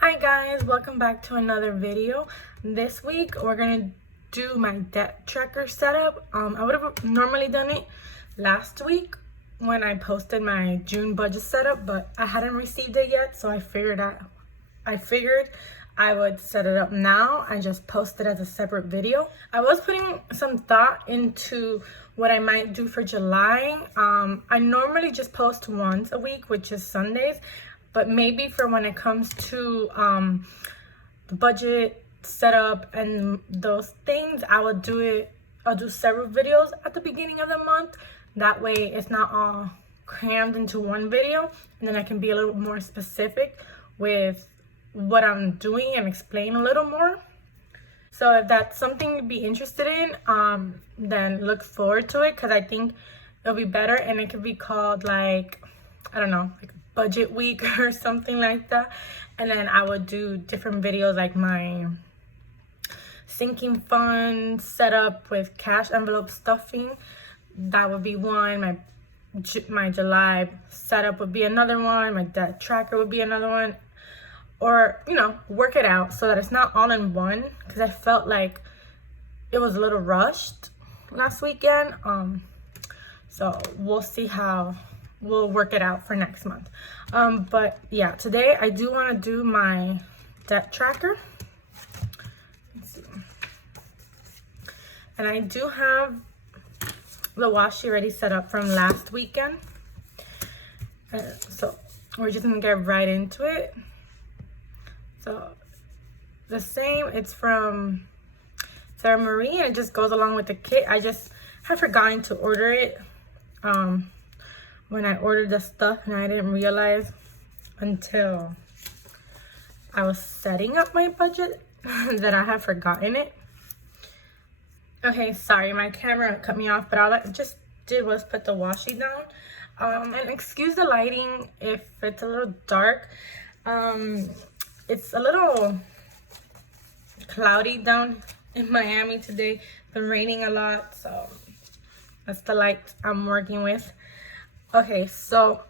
Hi guys, welcome back to another video. This week we're gonna do my debt tracker setup. I would have normally done it last week when I posted my June budget setup, but I hadn't received it yet, so I figured I would set it up now. I just posted as a separate video. I was putting some thought into what I might do for July. I normally just post once a week, which is Sundays. But maybe for when it comes to the budget setup and those things, I'll do several videos at the beginning of the month. That way it's not all crammed into one video, and then I can be a little more specific with what I'm doing and explain a little more. So if that's something to be interested in, then look forward to it, because I think it'll be better, and it could be called like, I don't know, like budget week or something like that. And then I would do different videos, like my sinking fund setup with cash envelope stuffing. That would be one. My July setup would be another one. My debt tracker would be another one. Or, work it out so that it's not all in one, because I felt like it was a little rushed last weekend. So we'll see how we'll work it out for next month. But yeah, today I do want to do my debt tracker. Let's see. And I do have the washi already set up from last weekend. So we're just gonna get right into it. So the same, it's from Sarah Marie, and it just goes along with the kit. I just have forgotten to order it when I ordered the stuff, and I didn't realize until I was setting up my budget that I had forgotten it. Okay, sorry, my camera cut me off, but all I just did was put the washi down. And excuse the lighting if it's a little dark. It's a little cloudy down in Miami today. It's been raining a lot, so that's the light I'm working with. Okay, so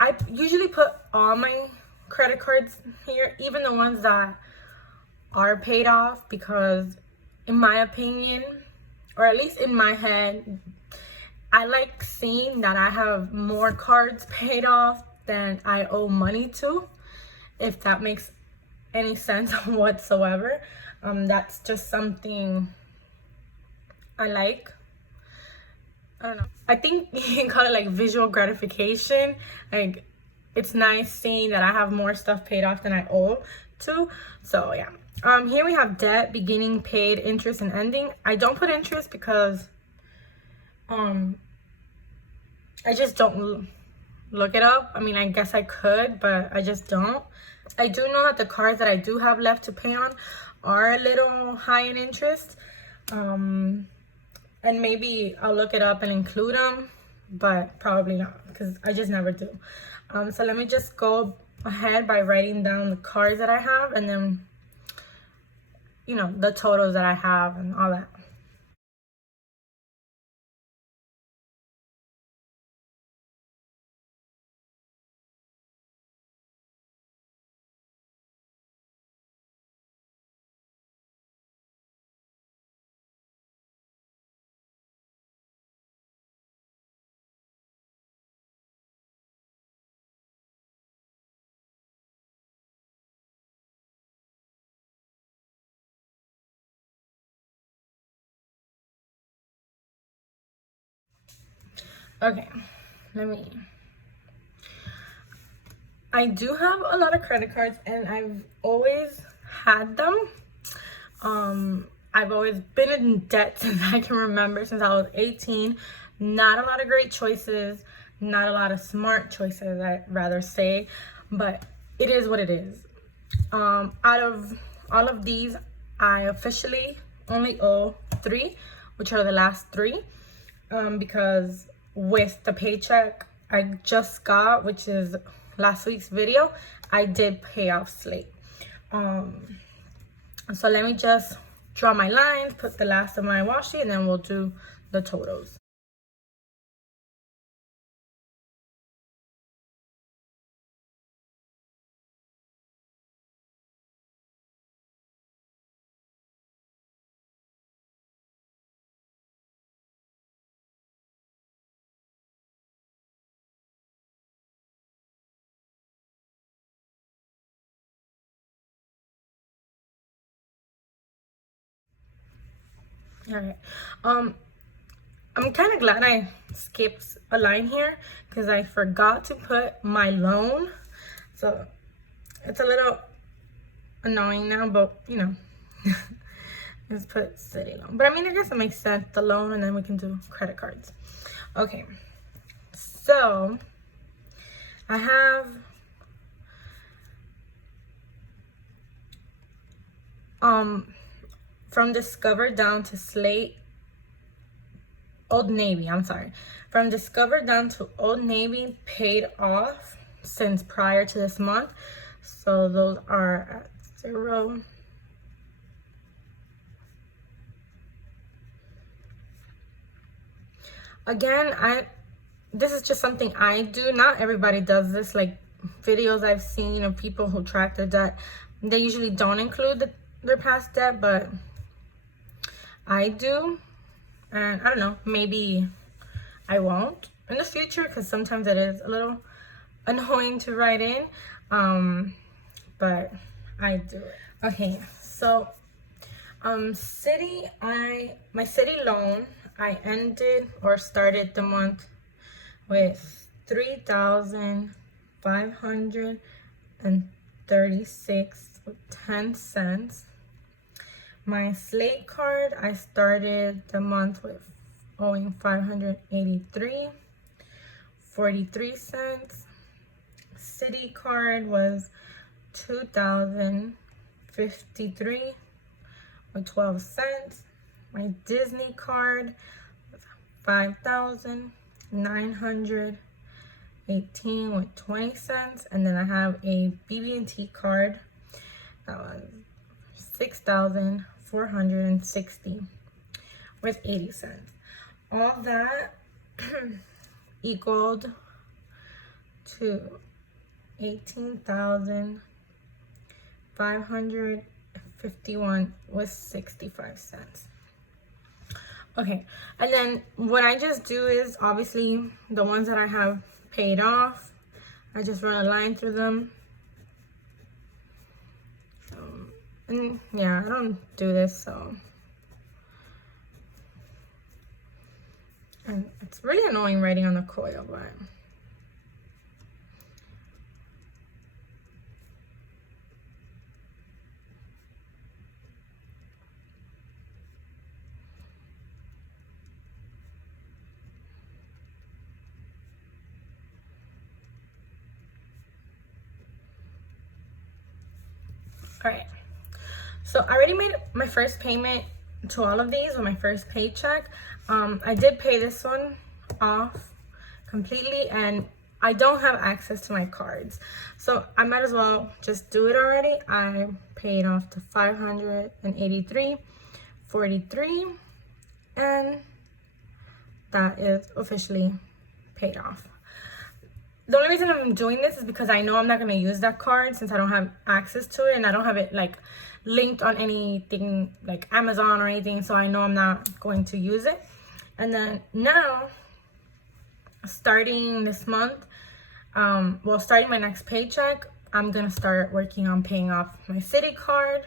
I usually put all my credit cards here, even the ones that are paid off, because in my opinion, or at least in my head, I like seeing that I have more cards paid off than I owe money to, if that makes any sense whatsoever. That's just something I like. I don't know. I think you can call it like visual gratification. Like, it's nice seeing that I have more stuff paid off than I owe to. So yeah. Here we have debt, beginning, paid, interest, and ending. I don't put interest because I just don't look it up. I mean, I guess I could, but I just don't. I do know that the cards that I do have left to pay on are a little high in interest. And maybe I'll look it up and include them, but probably not, because I just never do. So let me just go ahead by writing down the cards that I have, and then, the totals that I have and all that. Okay, I do have a lot of credit cards, and I've always had them. I've always been in debt since I can remember, since I was 18. Not a lot of great choices, not a lot of smart choices, I'd rather say, but it is what it is. Out of all of these, I officially only owe 3, which are the last 3, because with the paycheck I just got, which is last week's video, I did pay off slate. So let me just draw my lines, put the last of my washi, and then we'll do the totals. All right. I'm kind of glad I skipped a line here because I forgot to put my loan. So it's a little annoying now, but you know, let's put city loan. But I mean, I guess it makes sense, the loan, and then we can do credit cards. Okay, so I have from Discover down to Slate, Old Navy, I'm sorry. From Discover down to Old Navy paid off since prior to this month. So those are at 0. Again, this is just something I do. Not everybody does this. Like videos I've seen of people who track their debt, they usually don't include their past debt, but I do. And I don't know, maybe I won't in the future because sometimes it is a little annoying to write in, but I do it. Okay, so my city loan, I ended or started the month with $3,536.10. My Slate card, I started the month with owing $583.43. City card was $2,053.12. My Disney card was $5,918.20. And then I have a BB&T card that was $6,460.80. All that equaled to $18,551.65. Okay, and then what I just do is obviously the ones that I have paid off, I just run a line through them. And yeah, I don't do this, so. And it's really annoying writing on the coil, but. All right. So I already made my first payment to all of these with my first paycheck. I did pay this one off completely, and I don't have access to my cards. So I might as well just do it already. I paid off to $583.43, and that is officially paid off. The only reason I'm doing this is because I know I'm not going to use that card since I don't have access to it, and I don't have it like linked on anything like Amazon or anything, so I know I'm not going to use it. And then now, starting this month, starting my next paycheck, I'm going to start working on paying off my city card.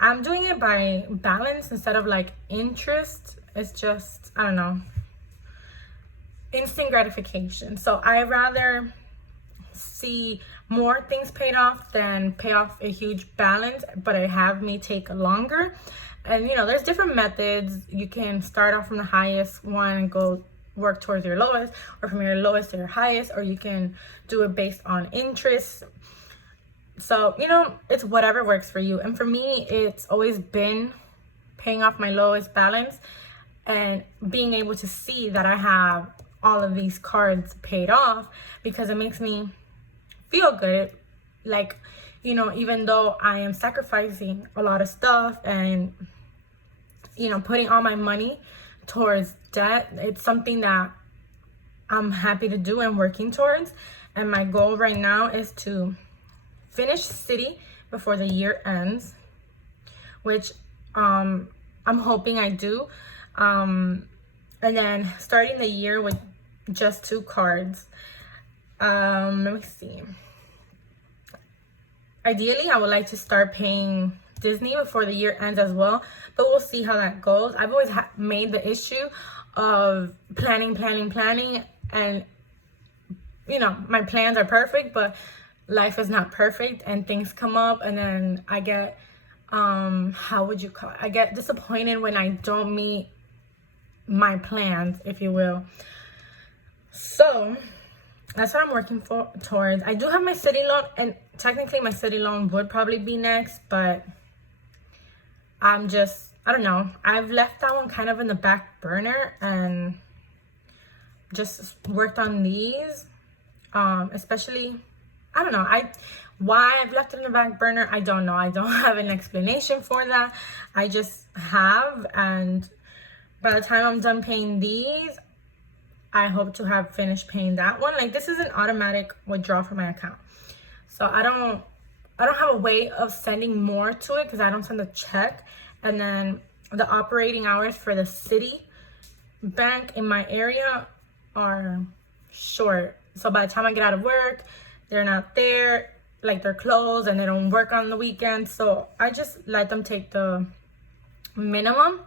I'm doing it by balance instead of like interest. It's just, I don't know, instant gratification. So I rather see more things paid off than pay off a huge balance, but it have me take longer. And you know, there's different methods. You can start off from the highest one and go work towards your lowest, or from your lowest to your highest, or you can do it based on interest. So, you know, it's whatever works for you. And for me, it's always been paying off my lowest balance and being able to see that I have all of these cards paid off, because it makes me feel good. Like, you know, even though I am sacrificing a lot of stuff and, you know, putting all my money towards debt, it's something that I'm happy to do and working towards. And my goal right now is to finish city before the year ends, which I'm hoping I do. And then starting the year with just 2 cards. Let me see. Ideally, I would like to start paying Disney before the year ends as well, but we'll see how that goes. I've always made the issue of planning, and you know, my plans are perfect, but life is not perfect and things come up, and then I get how would you call it? I get disappointed when I don't meet my plans, if you will. So that's what I'm working towards. I do have my city loan, and technically my city loan would probably be next, but I don't know. I've left that one kind of in the back burner and just worked on these. Especially, I don't know. Why I've left it in the back burner, I don't know. I don't have an explanation for that. I just have, and by the time I'm done paying these, I hope to have finished paying that one. Like, this is an automatic withdrawal from my account. So I don't have a way of sending more to it because I don't send a check. And then the operating hours for the city bank in my area are short. So by the time I get out of work, they're not there, like they're closed, and they don't work on the weekends. So I just let them take the minimum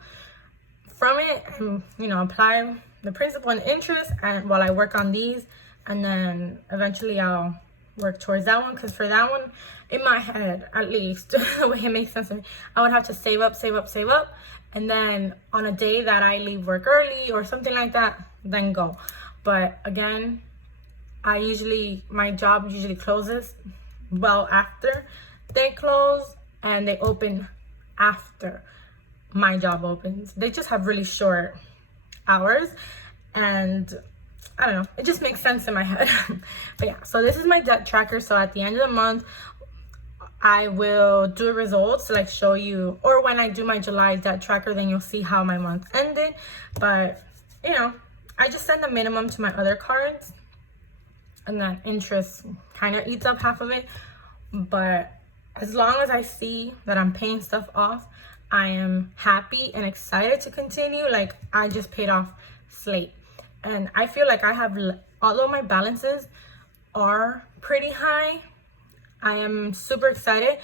from it and, you know, apply the principal and interest, and while I work on these, and then eventually I'll work towards that one, because for that one, in my head at least, the way it makes sense to me, I would have to save up, and then on a day that I leave work early or something like that, then go. But again, my job usually closes well after they close, and they open after my job opens. They just have really short hours, and I don't know, it just makes sense in my head. But yeah, so this is my debt tracker. So at the end of the month, I will do results to like show you, or when I do my July debt tracker, then you'll see how my month ended. But you know, I just send the minimum to my other cards, and then interest kind of eats up half of it. But as long as I see that I'm paying stuff off, I am happy and excited to continue. Like, I just paid off Slate, and I feel like I have, although my balances are pretty high, I am super excited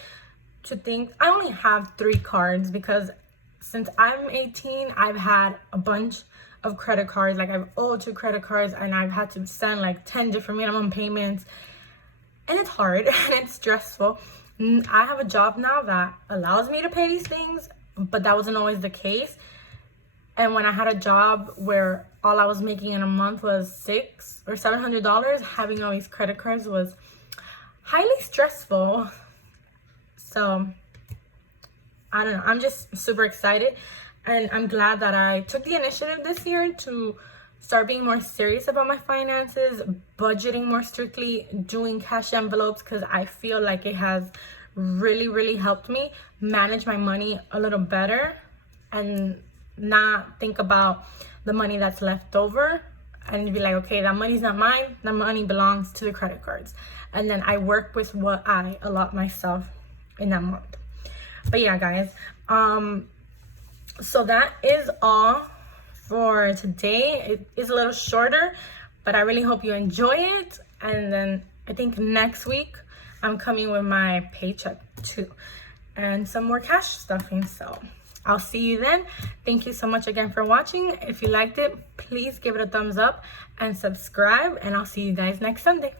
to think I only have 3 cards, because since I'm 18, I've had a bunch of credit cards. Like, I've owed 2 credit cards, and I've had to send like 10 different minimum payments, and it's hard and it's stressful. I have a job now that allows me to pay these things, but that wasn't always the case. And when I had a job where all I was making in a month was $600 or $700, having all these credit cards was highly stressful. So I don't know, I'm just super excited, and I'm glad that I took the initiative this year to start being more serious about my finances, budgeting more strictly, doing cash envelopes, because I feel like it has really helped me manage my money a little better and not think about the money that's left over and be like, okay, that money's not mine, that money belongs to the credit cards. And then I work with what I allot myself in that month. But yeah, guys, so that is all for today. It is a little shorter, but I really hope you enjoy it. And then I think next week I'm coming with my paycheck too, and some more cash stuffing. So I'll see you then. Thank you so much again for watching. If you liked it, please give it a thumbs up and subscribe, and I'll see you guys next Sunday.